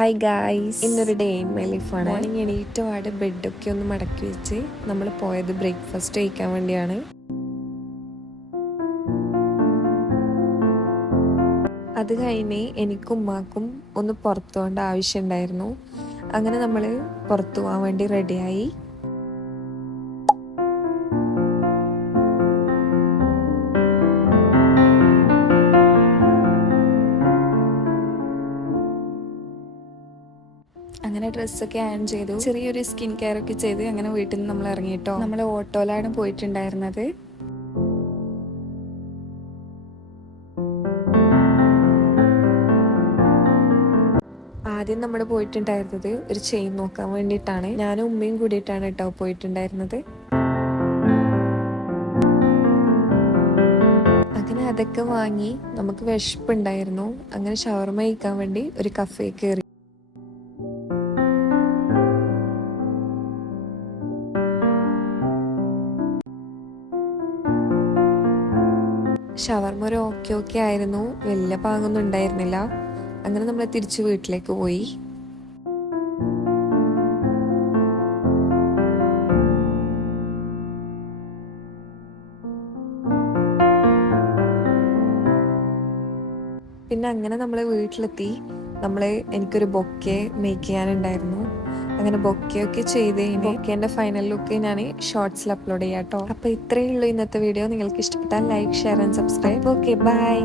Hi guys, ഇന്നൊരു day in my ലൈഫാണ്. Morning എണീറ്റ് പാട് ബെഡൊക്കെ ഒന്ന് മടക്കി വെച്ച് നമ്മൾ പോയത് ബ്രേക്ക്ഫാസ്റ്റ് കഴിക്കാൻ വേണ്ടിയാണ്. അത് കഴിഞ്ഞ് എനിക്കും ഉമ്മാക്കും ഒന്ന് പുറത്തു പോകേണ്ട ആവശ്യമുണ്ടായിരുന്നു. അങ്ങനെ നമ്മൾ പുറത്തു പോകാൻ വേണ്ടി റെഡിയായി. അങ്ങനെ ഡ്രസ്സൊക്കെ അയൺ ചെയ്തു, ചെറിയൊരു സ്കിൻ കെയർ ഒക്കെ ചെയ്ത് അങ്ങനെ വീട്ടിൽ നിന്ന് നമ്മൾ ഇറങ്ങിയിട്ടോ. നമ്മൾ ഓട്ടോയിലാണ് പോയിട്ടുണ്ടായിരുന്നത്. ആദ്യം നമ്മൾ പോയിട്ടുണ്ടായിരുന്നത് ഒരു ചെയിൻ നോക്കാൻ വേണ്ടിയിട്ടാണ്. ഞാനും ഉമ്മയും കൂടിയിട്ടാണ് കേട്ടോ പോയിട്ടുണ്ടായിരുന്നത്. അങ്ങനെ അതൊക്കെ വാങ്ങി നമുക്ക് വിശപ്പുണ്ടായിരുന്നു. അങ്ങനെ ഷവർമ കഴിക്കാൻ വേണ്ടി ഒരു കഫേ കയറി. ഷവർമ ഒരു ഓക്കെ ആയിരുന്നു, വലിയ പാങ്ങൊന്നും ഉണ്ടായിരുന്നില്ല. അങ്ങനെ നമ്മൾ തിരിച്ചു വീട്ടിലേക്ക് പോയി. പിന്നെ അങ്ങനെ നമ്മൾ വീട്ടിലെത്തി. എനിക്കൊരു ബൊക്കെ മേക്ക് ചെയ്യാനുണ്ടായിരുന്നു. അങ്ങനെ ബൊക്കെയൊക്കെ ചെയ്ത് കഴിഞ്ഞ് ബൊക്കേൻ്റെ ഫൈനൽ ലുക്ക് ഞാൻ ഷോർട്സിൽ അപ്ലോഡ് ചെയ്യാം കേട്ടോ. അപ്പോൾ ഇത്രയേ ഉള്ളൂ ഇന്നത്തെ വീഡിയോ. നിങ്ങൾക്ക് ഇഷ്ടപ്പെട്ടാൽ like, share and subscribe. Okay, by.